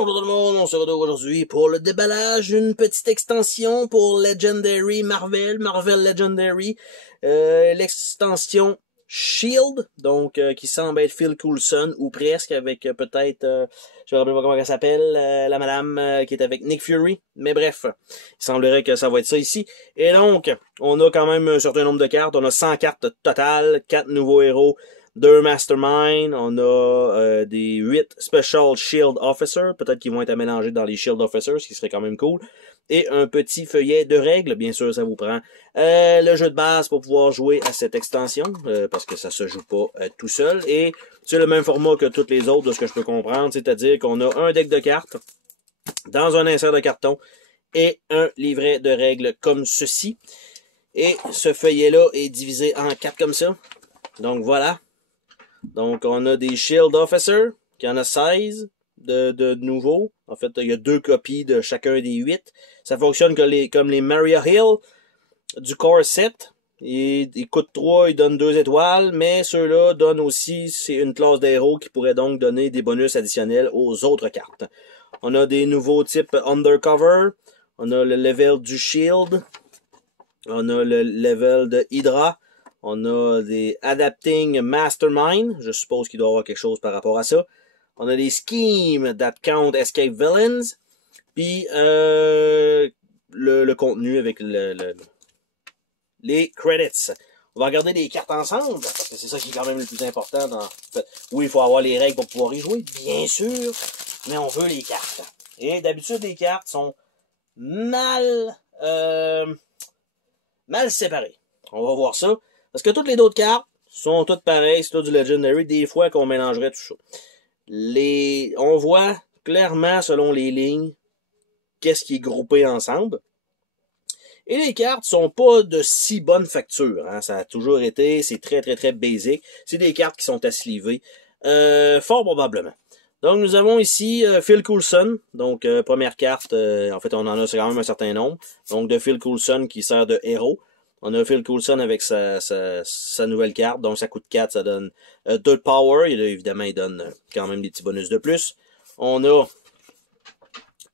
Bonjour tout le monde, on se retrouve aujourd'hui pour le déballage d'une petite extension pour Legendary Marvel Legendary, l'extension Shield, donc qui semble être Phil Coulson, ou presque, avec peut-être, je me rappelle pas comment elle s'appelle, la madame qui est avec Nick Fury, mais bref, il semblerait que ça va être ça ici. Et donc, on a quand même un certain nombre de cartes, on a 100 cartes totales, 4 nouveaux héros, 2 Mastermind, on a des 8 Special Shield Officers, peut-être qu'ils vont être mélangés dans les Shield Officers, ce qui serait quand même cool, et un petit feuillet de règles, bien sûr ça vous prend le jeu de base pour pouvoir jouer à cette extension, parce que ça se joue pas tout seul, et c'est le même format que toutes les autres de ce que je peux comprendre, c'est-à-dire qu'on a un deck de cartes dans un insert de carton et un livret de règles comme ceci, et ce feuillet-là est divisé en 4 comme ça, donc voilà. Donc, on a des Shield Officers, qui en a 16 de nouveaux. En fait, il y a 2 copies de chacun des 8. Ça fonctionne comme les Maria Hill du Core 7. Ils coûtent 3, ils donnent 2 étoiles, mais ceux-là donnent aussi, c'est une classe d'héros qui pourrait donc donner des bonus additionnels aux autres cartes. On a des nouveaux types Undercover. On a le level du Shield. On a le level de Hydra. On a des Adapting Mastermind. Je suppose qu'il doit y avoir quelque chose par rapport à ça. On a des Schemes that count Escape Villains. Puis le contenu avec les credits. On va regarder les cartes ensemble, parce que c'est ça qui est quand même le plus important. Oui, il faut avoir les règles pour pouvoir y jouer, bien sûr, mais on veut les cartes. Et d'habitude, les cartes sont mal séparées. On va voir ça. Parce que toutes les autres cartes sont toutes pareilles, c'est tout du Legendary, des fois qu'on mélangerait tout ça. On voit clairement, selon les lignes, qu'est-ce qui est groupé ensemble. Et les cartes sont pas de si bonne facture, hein. Ça a toujours été, c'est très très très basic. C'est des cartes qui sont à sliver, fort probablement. Donc nous avons ici Phil Coulson, donc première carte, en fait on en a quand même un certain nombre. Donc de Phil Coulson qui sert de héros. On a Phil Coulson avec sa nouvelle carte, donc ça coûte 4, ça donne 2 de power, et là, évidemment il donne quand même des petits bonus de plus. On a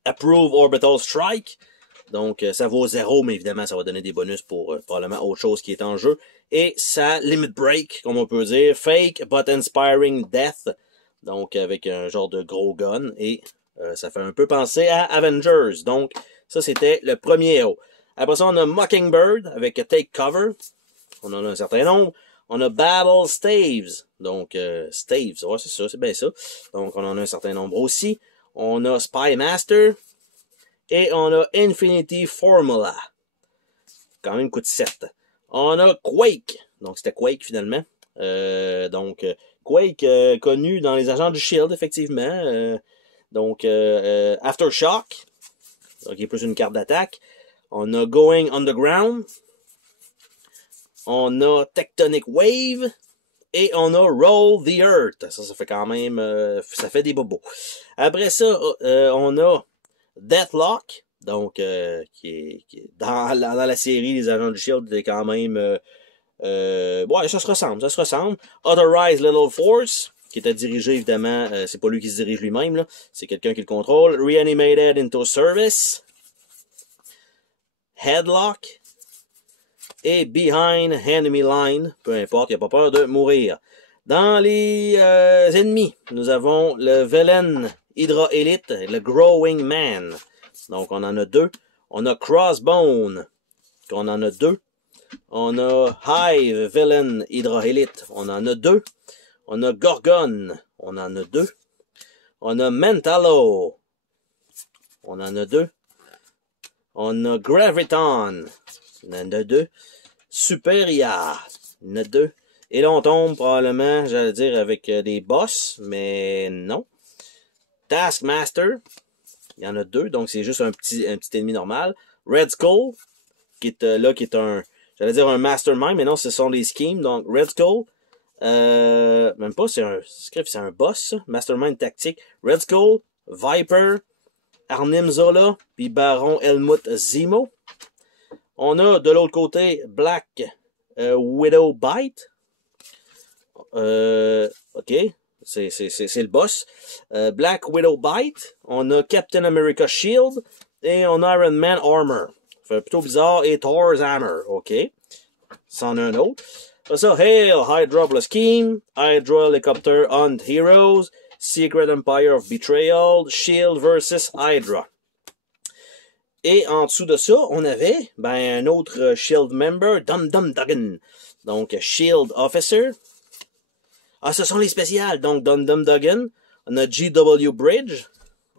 Approve Orbital Strike, donc ça vaut 0, mais évidemment ça va donner des bonus pour probablement autre chose qui est en jeu. Et sa Limit Break, comme on peut dire, Fake but Inspiring Death, donc avec un genre de gros gun, et ça fait un peu penser à Avengers, donc ça c'était le premier héros. Après ça, on a Mockingbird avec Take Cover. On en a un certain nombre. On a Battle Staves. Donc, Staves, ouais, c'est ça, c'est bien ça. Donc, on en a un certain nombre aussi. On a Spy Master. Et on a Infinity Formula. Quand même coûte 7. On a Quake. Donc, c'était Quake finalement. Quake, connu dans les agents du Shield, effectivement. Aftershock. Donc, qui est plus une carte d'attaque. On a Going Underground. On a Tectonic Wave. Et on a Roll the Earth. Ça fait quand même... ça fait des bobos. Après ça, on a Deathlock. Donc, qui est dans la série Les Agents du Shield, c'est quand même... ouais, ça se ressemble. Authorized Little Force, qui était dirigé, évidemment... c'est pas lui qui se dirige lui-même, là. C'est quelqu'un qui le contrôle. Reanimated into Service. Headlock et Behind Enemy Line, peu importe, il n'y a pas peur de mourir. Dans les ennemis, nous avons le Villain Hydra Elite, le Growing Man. Donc on en a 2. On a Crossbone, on en a 2. On a Hive Villain Hydra Elite, on en a 2. On a Gorgon, on en a 2. On a Mentalo, on en a 2. On a Graviton, on en a 2. Superia, il y en a 2. Et là, on tombe probablement, j'allais dire, avec des boss, mais non. Taskmaster, il y en a 2, donc c'est juste un petit ennemi normal. Red Skull, qui est j'allais dire un mastermind, mais non, ce sont des schemes. Donc, Red Skull, même pas, c'est un boss, ça. Mastermind tactique. Red Skull, Viper, Arnim Zola, puis Baron Helmut Zemo. On a de l'autre côté Black Widow Bite. OK. C'est le boss. Black Widow Bite. On a Captain America Shield. Et on a Iron Man Armor. Fait plutôt bizarre. Et Thor's Hammer. OK. C'en a un autre. Après ça, Hail, Hydra plus Scheme. Hydra Helicopter Hunt Heroes. Secret Empire of Betrayal. Shield versus Hydra. Et en dessous de ça, on avait un autre Shield member, Dum Dum Duggan. Donc, Shield Officer. Ah, ce sont les spéciales. Donc, Dum Dum Duggan. On a G.W. Bridge.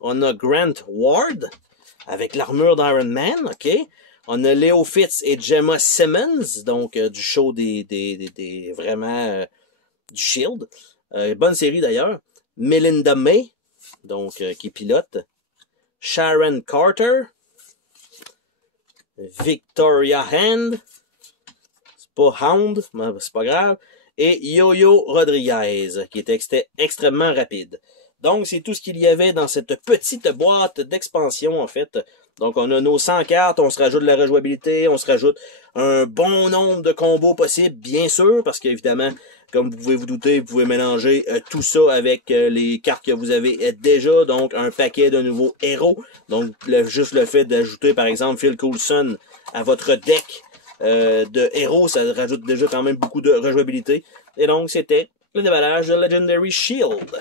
On a Grant Ward. Avec l'armure d'Iron Man, OK. On a Leo Fitz et Gemma Simmons. Donc, du show vraiment du Shield. Bonne série d'ailleurs. Melinda May. Donc, qui pilote. Sharon Carter. Victoria Hand, c'est pas Hound, mais c'est pas grave, et Yo-Yo Rodriguez, qui était extrêmement rapide. Donc, c'est tout ce qu'il y avait dans cette petite boîte d'expansion, en fait. Donc, on a nos 100 cartes, on se rajoute de la rejouabilité, on se rajoute un bon nombre de combos possibles, bien sûr, parce qu'évidemment, comme vous pouvez vous douter, vous pouvez mélanger tout ça avec les cartes que vous avez déjà, donc un paquet de nouveaux héros. Donc, juste le fait d'ajouter, par exemple, Phil Coulson à votre deck de héros, ça rajoute déjà quand même beaucoup de rejouabilité. Et donc, c'était le déballage de Legendary Shield.